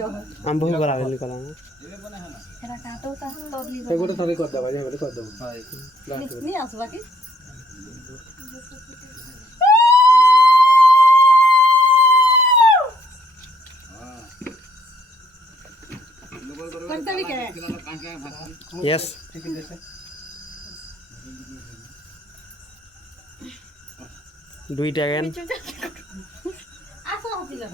आंबो करा गेली करा ना एरा काटो ता तोली ସେ ଗୋଟେ ଥରେ କରିଦେବା ଯେ ଗୋଟେ କରିଦେବୁ नी आसबा की करते भी क्या यस दुईटा गेन आसो होतिला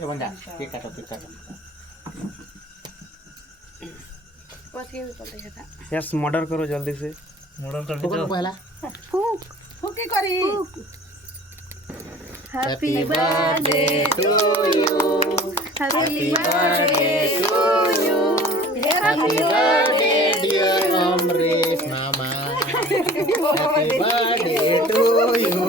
ଏ ବନ୍ଧା କେକ୍ କାଟ बस के चलते है यस मर्डर करो जल्दी से ମର୍ଡର କରିଦେବୁ ପହଲା फूक फूक के करी happy birthday to you happy birthday to you happy birthday dear Amrish मामा हैप्पी बर्थडे टू यू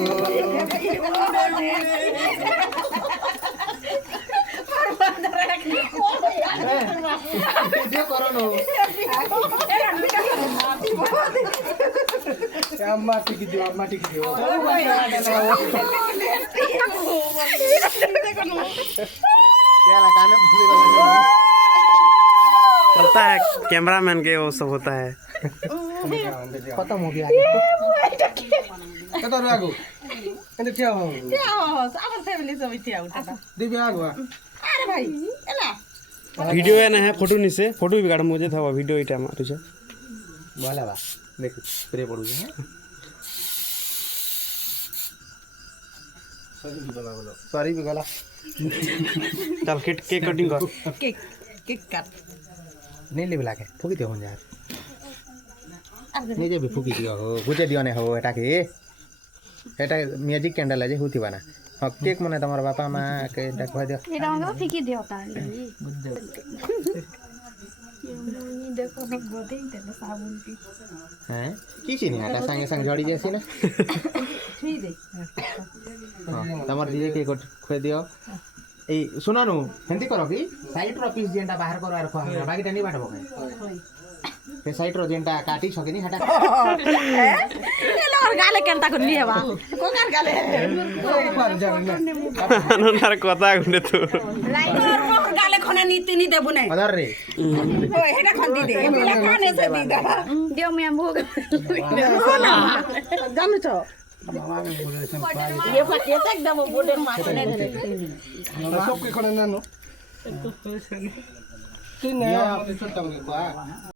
ভিডিও করো নো আম্মা টিকি দিও क्या लगा ना पता है कैमरामैन के वो सब होता है खत्म हो गया तो तो आगो 근데 क्या हो क्या हो अपन फैमिली सब इथे उठा दिव्या आगो अरे भाई एला वीडियो है ना है फोटो नहीं से फोटो भी काट मुझे था वीडियो इटा मारू छे वाला बा देख प्रे पड़ू है सॉरी भी गला चल केक कटिंग कर केक केक काट नहीं ले के फुकी दियो यार नहीं जे भी फुकी दियो हो गुजे दियो ने हो एटा के एटा मैजिक कैंडल है जे होती बना हां केक मने तमर बापा मां के एटा कह दियो एटा हमके फिकी दियो ताली ये देखो ने गोदे ही तेरे साबुन की हैं किसी नहीं आता संगे संग जोड़ी जैसी ना ठीक दे हां तमर दिए के खुए दियो ए सुना नु हेंती करो कि साइड रो पीस जेंटा बाहर करो आर खा बाकीटा नहीं बाटबो के ते साइड रो जेंटा काटी सकेनी हटा एला और गाले केनता को नहीं हेबा को कार गाले अननार কথা গুনে তো लाइन और गाले खना नीति नहीं देबु नहीं अदर रे ओ हेडा खंदी दे बिला खाने से दी दा दियो मैं भोग जानू छ ये पके तक दम बोर्डर मार ने धरे सब के खने नानो तू ना छोटा को